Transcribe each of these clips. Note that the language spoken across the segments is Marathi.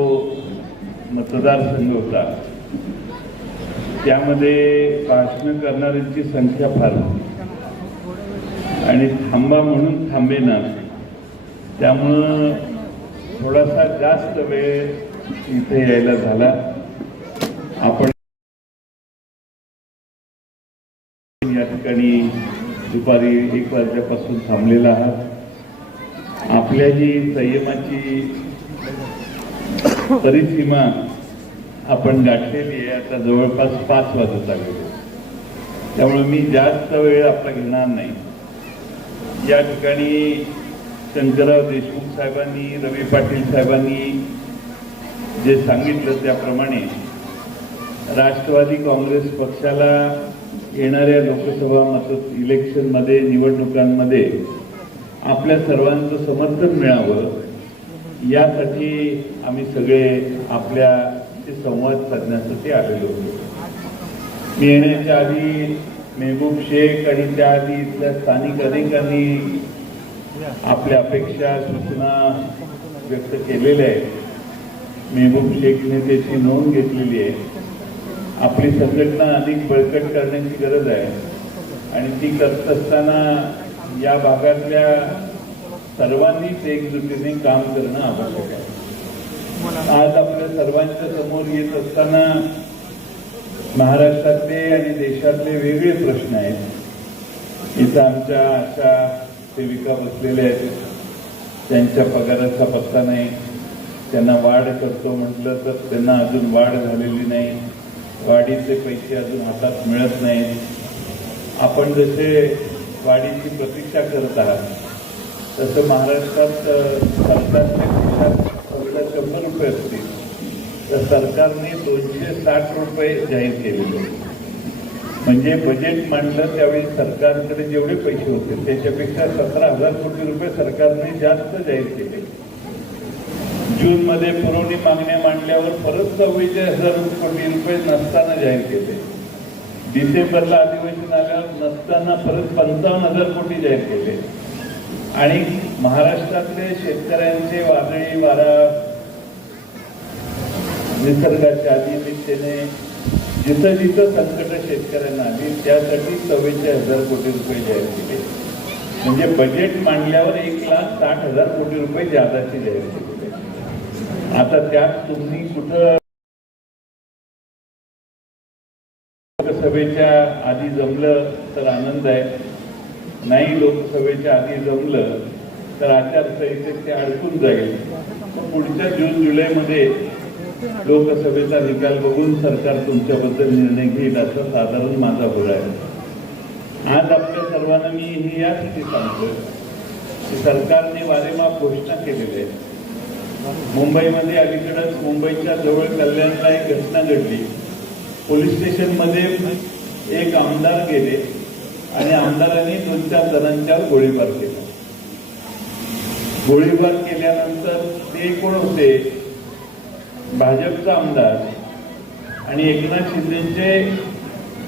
तो मतदारसंघ होता. त्यामध्ये भाषण करणाऱ्यांची संख्या फार होती. आणि थांबा म्हणून थांबेना. त्यामुळं थोडासा जास्त वेळ इथे यायला झाला. आपण या ठिकाणी दुपारी एक वाजल्यापासून थांबलेला आहात. आपल्या जी संयमाची परिसीमा आपण गाठलेली आहे. आता जवळपास पाच वाजत आले त्यामुळे मी जास्त वेळ आपला घेणार नाही. या ठिकाणी शंकरराव देशमुख साहेबांनी रवी पाटील साहेबांनी जे सांगितलं त्याप्रमाणे राष्ट्रवादी काँग्रेस पक्षाला येणाऱ्या लोकसभा मत इलेक्शनमध्ये निवडणुकांमध्ये आपल्या सर्वांचं समर्थन मिळावं. यासाठी आम्ही सगळे आपल्या संवाद साधण्यासाठी आलेलो होतो. मी येण्याच्या आधी मेहबूब शेख आणि त्या आधी इथल्या स्थानिक अनेकांनी आपल्या अपेक्षा सूचना व्यक्त केलेल्या आहेत. मेहबूब शेखने त्याची नोंद घेतलेली आहे. आपली संघटना अधिक बळकट करण्याची गरज आहे. आणि ती करत असताना या भागातल्या सर्वांनीच एकजुटीने काम करणं आवश्यक आहे. आज आपल्या सर्वांच्या समोर येत असताना महाराष्ट्रातले आणि देशातले वेगळे प्रश्न आहेत. इथं आमच्या अशा सेविका बसलेल्या आहेत. त्यांच्या पगाराचा पत्ता नाही. त्यांना वाढ करतो म्हटलं तर त्यांना अजून वाढ झालेली नाही. वाढीचे पैसे अजून हातात मिळत नाहीत. आपण जसे वाढीची प्रतीक्षा करत आहात तसं महाराष्ट्रात सरकारच्या खिशात फक्त शंभर रुपये असतील. तर सरकारने दोनशे साठ रुपये जाहीर केलेले म्हणजे बजेट मांडलं त्यावेळी सरकारकडे जेवढे पैसे होते त्याच्यापेक्षा सतरा हजार कोटी रुपये सरकारने जास्त जाहीर केले. जून मध्ये पुरवणी मागण्या मांडल्यावर परत सव्वीस हजार कोटी रुपये नसताना जाहीर केले. डिसेंबरला अधिवेशन आल्यावर नसताना परत पंचावन्न हजार कोटी जाहीर केले. आणि महाराष्ट्रातले शेतकऱ्यांचे वादळी वारा निसर्गाच्या अनियमिततेने जिथं जिथं संकट शेतकऱ्यांना आली त्यासाठी चव्वेचाळीस हजार कोटी रुपये जाहीर केले. म्हणजे बजेट मांडल्यावर एक लाख साठ हजार कोटी रुपये जादाची जाहीर केले. आता त्यात तुम्ही कुठं लोकसभेच्या आधी जमलं तर आनंद आहे. नाही लोकसभेच्या आधी जमलं तर आचारसंहितेत ते अडकून जाईल. पुढच्या जून जुलैमध्ये लोकसभेचा निकाल बघून सरकार तुमच्याबद्दल निर्णय घेईल असं साधारण माझा भूल आहे. आज आपल्या सर्वांना मी हे यासाठी सांगतो की सरकारने वारेमाप घोषणा केलेली आहे. मुंबईमध्ये अलीकडच मुंबईच्या जवळ कल्याणला एक घटना घडली. पोलीस स्टेशनमध्ये एक आमदार गेले. आणि आमदारांनी दोन चार जणांच्यावर गोळीबार केला. गोळीबार केल्यानंतर ते कोण होते? भाजपचा आमदार आणि एकनाथ शिंदेचे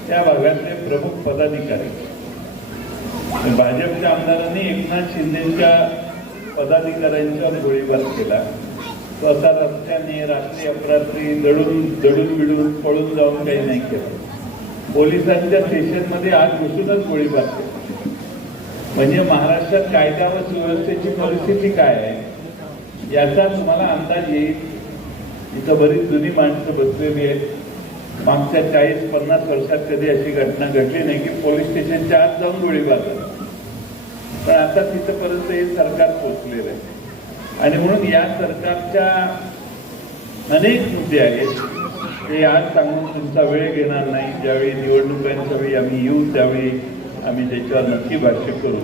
त्या भागातले प्रमुख पदाधिकारी. भाजपच्या आमदारांनी एकनाथ शिंदेच्या पदाधिकाऱ्यांच्यावर गोळीबार केला. तो आता रस्त्याने रात्री अपरात्री दडून दडून बिडून पळून जाऊन काही नाही केलं. पोलिसांच्या स्टेशनमध्ये आज घुसूनच गोळी केला म्हणजे महाराष्ट्रात कायदा व सुव्यवस्थेची परिस्थिती काय आहे याचा तुम्हाला अंदाज येईल. इथं बरीच जुनी माणसं बसलेली आहेत. मागच्या चाळीस पन्नास वर्षात कधी अशी घटना घडली नाही की पोलीस स्टेशनच्या आत जाऊन गोळीबार पण आता तिथंपर्यंत हे सरकार पोचलेलं आहे. आणि म्हणून या सरकारच्या अनेक मुद्दे आहेत. ते आज सांगून तुमचा वेळ घेणार नाही. ज्यावेळी निवडणुकांच्या वेळी आम्ही येऊ त्यावेळी आम्ही त्याच्यावर नक्की भाष्य करू.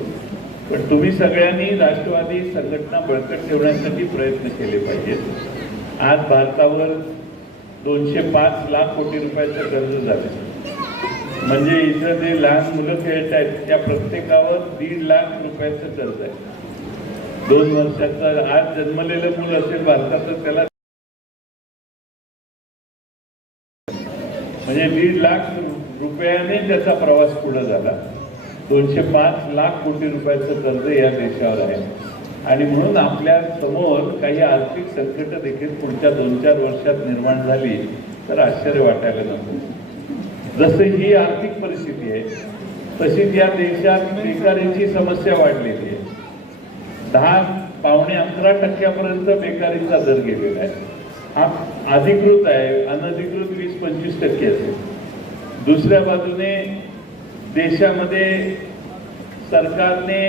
पण तुम्ही सगळ्यांनी राष्ट्रवादी संघटना बळकट ठेवण्यासाठी प्रयत्न केले पाहिजेत. आज भारतावर दोनशे पाच लाख कोटी रुपयाचं कर्ज झालं. म्हणजे इथं जे लहान मुलं खेळत आहेत त्या प्रत्येकावर दीड लाख रुपयाचं कर्ज आहे. दोन वर्षाचं आज जन्मलेलं मूल असेल भारतात तर त्याला म्हणजे दीड लाख रुपयाने त्याचा प्रवास पुढे झाला. दोनशे पाच लाख कोटी रुपयाचं कर्ज या देशावर आहे. आणि म्हणून आपल्यासमोर काही आर्थिक संकट देखील पुढच्या दोन चार वर्षात निर्माण झाली तर आश्चर्य वाटायला नको. जसं ही आर्थिक परिस्थिती आहे तशीच या देशात बेकारीची समस्या वाढलेली आहे. दहा पावणे अकरा टक्क्यापर्यंत बेकारीचा दर गेलेला आहे. हा अधिकृत आहे अनधिकृत वीस पंचवीस टक्के असेल. दुसऱ्या बाजूने देशामध्ये सरकारने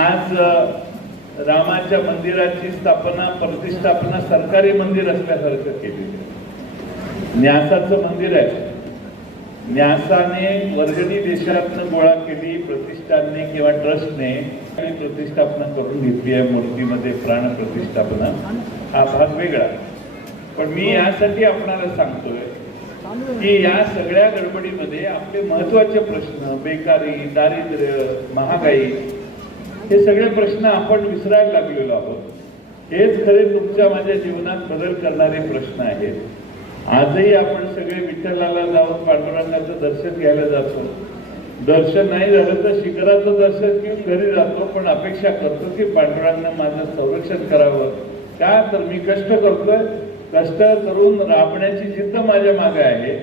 आज रामाच्या मंदिराची स्थापना प्रतिष्ठापना सरकारी मंदिर असल्यासारखं केलेली न्यासाचं मंदिर आहे. न्यासाने वर्गणी देशातनं गोळा केली प्रतिष्ठानने किंवा ट्रस्टने प्रतिष्ठापना करून घेतली आहे. मूर्तीमध्ये प्राण प्रतिष्ठापना. हा भाग वेगळा पण मी यासाठी आपणाला सांगतोय की या सगळ्या गडबडीमध्ये आपले महत्त्वाचे प्रश्न बेकारी दारिद्र्य महागाई हे सगळे प्रश्न आपण विसरायला लागलेलो आहोत. हेच खरे तुमच्या माझ्या जीवनात बदल करणारे प्रश्न आहेत. आजही आपण सगळे विठ्ठलाला जाऊन पांडुरंगाचं दर्शन घ्यायला जातो. दर्शन नाही झालं तर शिखराचं दर्शन घेऊन घरी जातो पण अपेक्षा करतो की पांडुरंगानं माझं संरक्षण करावं. का? तर मी कष्ट करतोय. कष्ट करून राबण्याची जिद्द माझ्या मागे आहे.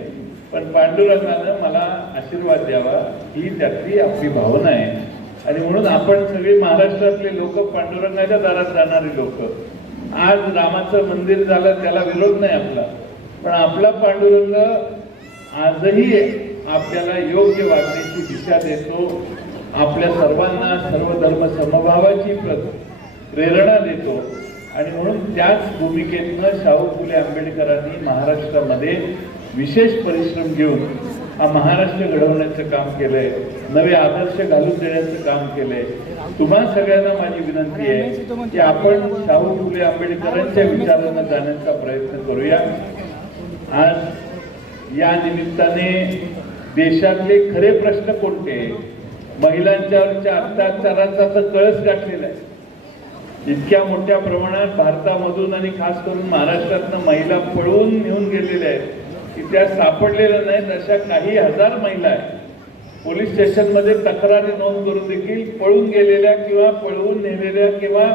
पण पांडुरंगानं मला आशीर्वाद द्यावा ही त्यातली आपली भावना आहे. आणि म्हणून आपण सगळे महाराष्ट्रातले लोक पांडुरंगाच्या दारात जाणारे लोक. आज रामाचं मंदिर झालं त्याला विरोध नाही आपला. पण आपला पांडुरंग आजही आपल्याला योग्य वागण्याची दिशा देतो. आपल्या सर्वांना सर्व धर्म समभावाची प्रेरणा देतो. आणि म्हणून त्याच भूमिकेतनं शाहू फुले आंबेडकरांनी महाराष्ट्रामध्ये विशेष परिश्रम घेऊन हा महाराष्ट्र घडवण्याचं काम केलंय नवे आदर्श घालून देण्याचं काम केलंय. तुम्हा सगळ्यांना माझी विनंती आहे की आपण शाहू फुले आंबेडकरांच्या विचारांना जाण्याचा प्रयत्न करूया. आज या निमित्ताने देशातले खरे प्रश्न कोणते? महिलांच्यावरच्या अत्याचाराचा तर कळस गाठलेला आहे. इतक्या मोठ्या प्रमाणात भारतामधून आणि खास करून महाराष्ट्रातनं महिला पळवून नेऊन गेलेल्या आहेत. की त्या सापडलेल्या नाहीत अशा काही हजार महिला आहेत. पोलीस स्टेशनमध्ये तक्रारी नोंद करून देखील पळून गेलेल्या किंवा पळवून नेलेल्या किंवा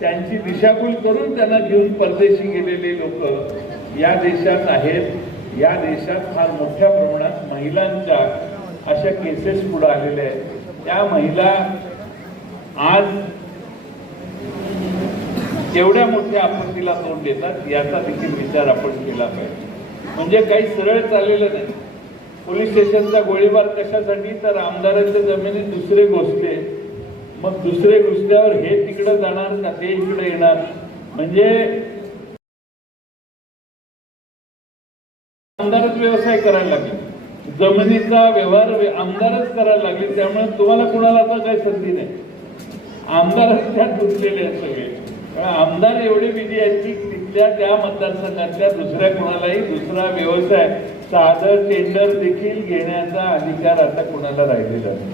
त्यांची दिशाभूल करून त्यांना घेऊन परदेशी गेलेले लोक या देशात आहेत. या देशात फार मोठ्या प्रमाणात महिलांच्या अशा केसेस पुढे आलेल्या आहेत. त्या महिला आज एवढ्या मोठ्या आपत्तीला तोंड देतात याचा देखील विचार आपण केला पाहिजे. म्हणजे काही सरळ चाललेलं नाही. पोलीस स्टेशनचा गोळीबार कशासाठी? तर आमदारांच्या जमिनीत दुसरे घुसले. मग दुसरे घुसल्यावर हे तिकडे जाणार का ते इकडे येणार? म्हणजे आमदारच व्यवसाय करायला लागले. जमिनीचा व्यवहार वे- आमदारच करायला लागले. त्यामुळे तुम्हाला कुणाला आता काही संधी नाही. आमदारच त्यात घुसलेले आहेत सगळे. आमदार एवढे विधी आहेत की तिथल्या त्या मतदारसंघातल्या दुसऱ्या कोणालाही दुसरा व्यवसाय साधं टेंडर देखील घेण्याचा अधिकार आता कोणाला राहिलेला नाही.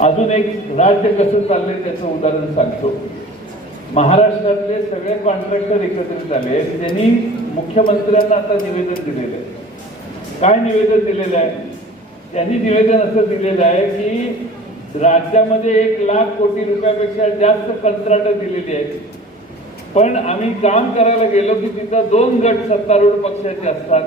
अजून एक राज्य कसं चाललंय त्याचं उदाहरण सांगतो. महाराष्ट्रातले सगळे कॉन्ट्रॅक्टर एकत्रित आले आहेत. त्यांनी मुख्यमंत्र्यांना आता निवेदन दिलेलं आहे. काय निवेदन दिलेलं आहे? त्यांनी निवेदन असं दिलेलं आहे की राज्यामध्ये एक लाख कोटी रुपयापेक्षा जास्त कंत्राट दिलेली आहेत. पण आम्ही काम करायला गेलो की तिथं दोन गट सत्तारूढ पक्षाचे असतात.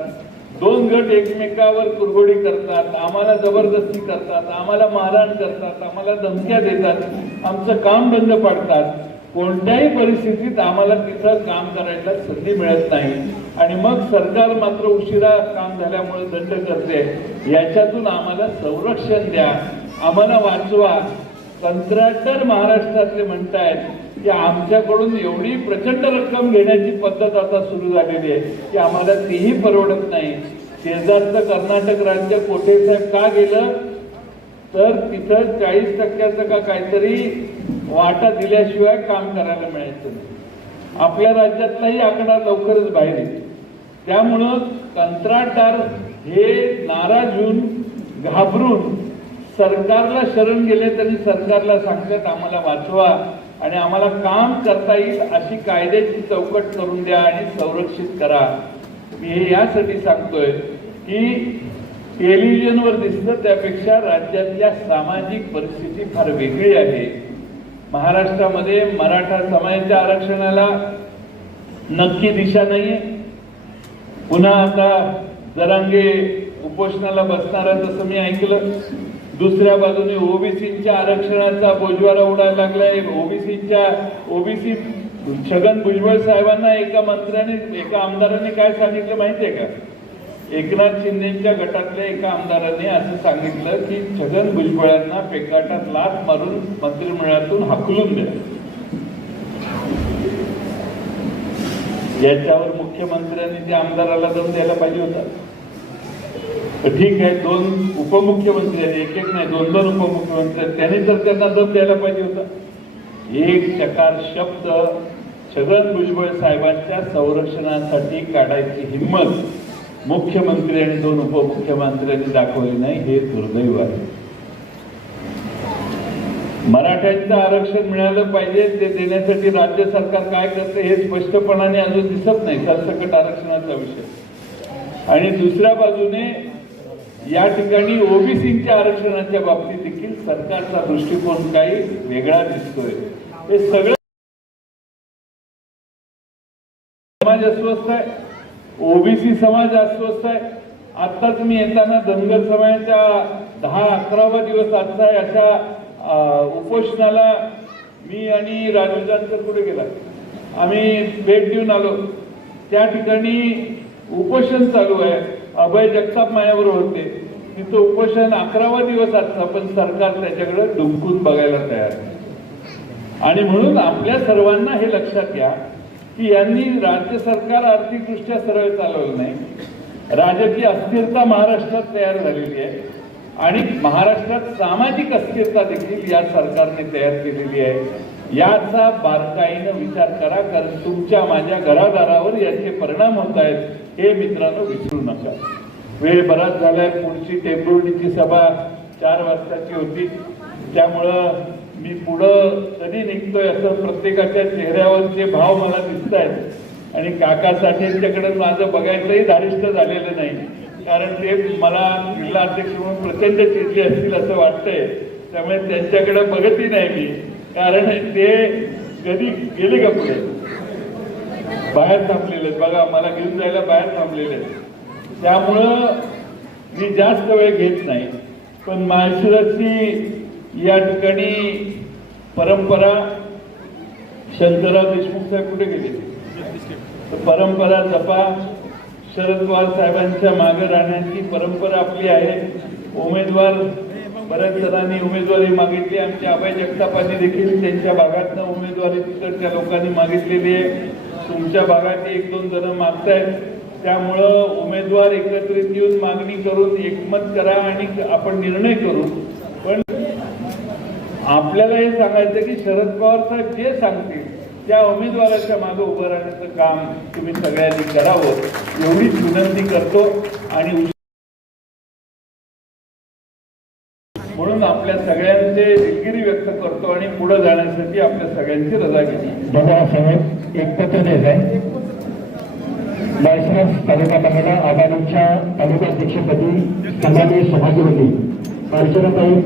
दोन गट एकमेकावर कुरघोडी करतात आम्हाला जबरदस्ती करतात आम्हाला मारहाण करतात आम्हाला धमक्या देतात आमचं काम बंद पाडतात. कोणत्याही परिस्थितीत आम्हाला तिथं काम करायला संधी मिळत नाही. आणि मग सरकार मात्र उशिरा काम झाल्यामुळे दंड करते. याच्यातून आम्हाला संरक्षण द्या. आम्हाला वाचवा. कंत्राटदार महाराष्ट्रातले म्हणतायत की आमच्याकडून एवढी प्रचंड रक्कम घेण्याची पद्धत आता सुरू झालेली आहे की आम्हाला तीही परवडत नाही. शेजारचं कर्नाटक राज्य कोठे साहेब का गेलं? तर तिथं चाळीस टक्क्याचं का काहीतरी वाटा दिल्याशिवाय काम करायला मिळायचं नाही. आपल्या राज्यातलाही आकडा लवकरच बाहेर येईल. त्यामुळं कंत्राटदार हे नाराज होऊन घाबरून सरकारला शरण गेले तरी सरकारला सांगतात आम्हाला वाचवा आणि आम्हाला काम करता येईल अशी कायद्याची चौकट करून द्या आणि संरक्षित करा. मी हे यासाठी सांगतोय की टेलिव्हिजनवर दिसतं त्यापेक्षा राज्यातल्या सामाजिक परिस्थिती फार वेगळी आहे. महाराष्ट्रामध्ये मराठा समाजाच्या आरक्षणाला नक्की दिशा नाहीये. पुन्हा आता जरांगे उपोषणाला बसणार आहे तसं मी ऐकलं. दुसऱ्या बाजूने ओबीसीच्या आरक्षणाचा बोजवारा उडायला लागलाय. ओबीसीच्या ओबीसी छगन भुजबळ साहेबांना एका मंत्र्याने एका आमदाराने काय सांगितलं माहितीये का? एकनाथ शिंदेच्या गटातल्या एका आमदाराने असं सांगितलं की छगन भुजबळांना पेकाटात लाथ मारून मंत्रिमंडळातून हाकलून द्या. याच्यावर मुख्यमंत्र्यांनी त्या आमदाराला दम द्यायला पाहिजे होता. ठीक आहे दोन उपमुख्यमंत्री आहेत एक एक नाही दोन दोन उपमुख्यमंत्री आहेत. त्यांनी तर त्यांना दम द्यायला पाहिजे होता. एक चकार शब्द छगन भुजबळ साहेबांच्या संरक्षणासाठी काढायची हिंमत मुख्यमंत्री आणि दोन उपमुख्यमंत्र्यांनी दाखवली नाही हे दुर्दैव आहे. मराठ्यांचं आरक्षण मिळालं पाहिजे ते देण्यासाठी राज्य सरकार काय करते हे स्पष्टपणाने अजून दिसत नाही सरसकट आरक्षणाचा विषय. आणि दुसऱ्या बाजूने या ठिकाणी ओबीसीच्या आरक्षणाच्या बाबतीत देखील सरकारचा दृष्टिकोन काही वेगळा दिसतोय. हे सगळं समाज अस्वस्थ आहे. ओबीसी समाज अस्वस्थ आहे. आत्ताच मी येताना धनगर समाजाच्या दहा अकरावा दिवस आजचा आहे अशा उपोषणाला मी आणि राजू जानकर कुठे गेला? आम्ही भेट देऊन आलो. त्या ठिकाणी उपोषण चालू आहे. अभय जगताप माझ्याबरोबर होते. तिथं उपोषण अकरावा दिवस असतं पण सरकार त्याच्याकडे डुंकून बघायला तयार आणि म्हणून आपल्या सर्वांना हे लक्षात घ्या की यांनी राज्य सरकार आर्थिकदृष्ट्या सरळ चालवलं नाही. राजकीय अस्थिरता महाराष्ट्रात तयार झालेली आहे. आणि महाराष्ट्रात सामाजिक अस्थिरता देखील या सरकारने तयार केलेली आहे. याचा बारकाईनं विचार करा कारण तुमच्या माझ्या घरादारावर याचे परिणाम होत आहेत. हे मित्रांनो विसरू नका. वेळ बराच झालाय पुढची टेंभुर्णीची सभा चार वाजताची होती. त्यामुळं मी पुढं कधी निघतोय असं प्रत्येकाच्या चेहऱ्यावरचे भाव मला दिसत आहेत आणि काका साठेंच्याकडे माझं बघायचंही धारिष्ट झालेलं नाही. कारण ते मला जिल्हा अध्यक्ष म्हणून प्रचंड चिडले असतील असं वाटतंय. त्यामुळे त्यांच्याकडे बघतही नाही मी. कारण ते कधी गेले का पुढे? बाहेर थांबलेले आहेत. बघा मला घेऊन जायला बाहेर थांबलेले आहेत. त्यामुळं मी जास्त वेळ घेत नाही. पण माळशिरसची या ठिकाणी परंपरा शंकरराव देशमुख साहेब कुठे गेले? तर परंपरा जपा शरद पवार साहेबांच्या मागे राहण्याची परंपरा आपली आहे. उमेदवार बऱ्याच जणांनी उमेदवारी मागितली. आमच्या अभय जगतापांनी देखील त्यांच्या भागातनं उमेदवारी तिकडच्या लोकांनी मागितलेली आहे. तुमच्या भागात एक दोन जण मागतायत. त्यामुळं उमेदवार एकत्रित येऊन मागणी करून एकमत करा आणि आपण निर्णय करू. पण आपल्याला हे सांगायचं की शरद पवार साहेब जे सांगतील त्या उमेदवाराच्या मागे उभं राहण्याचं काम तुम्ही सगळ्यांनी करावं. एवढीच विनंती करतो आणि म्हणून आपल्या सगळ्यांचे दिलगिरी व्यक्त करतो आणि पुढे जाण्यासाठी आपल्या सगळ्यांची रजा घेतली बाबासाहेब एकत्र देत आहे. माळशिरस तालुका महिला आघाडीच्या तालुकाध्यक्षपदी सामान्य सभापती अर्चनाताई